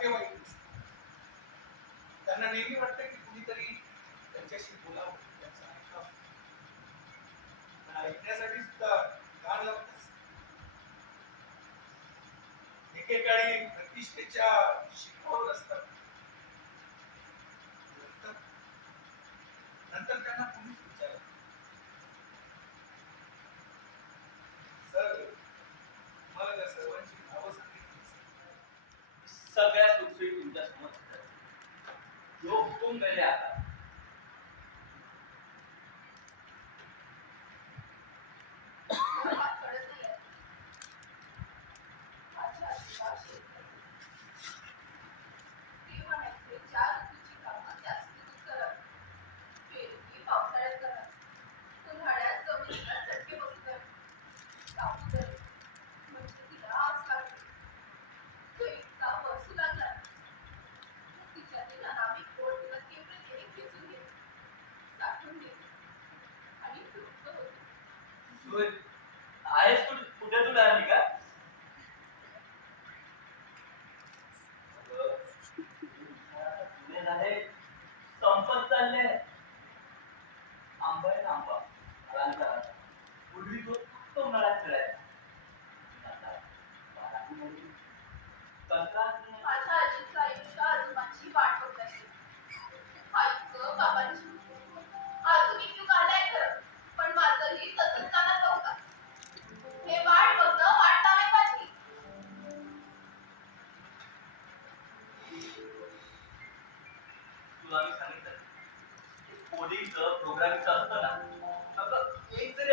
नातेवाईक त्यांना नेहमी वाटतं की कुणीतरी त्यांच्याशी बोलावं त्यांचं ऐकावं ऐकण्यासाठी सुद्धा कान लागत एकेकाळी प्रतिष्ठेच्या शिखरावर असतात Boom, माझ्या अजितचं आयुष्य आजोबांची पण माझंही तसंच जाणार हे वाट बघणं वाटणार आहे माझी तुला मी सांगितलं कोडिंगचं प्रोग्रामिंगचं असतं ना एक जरी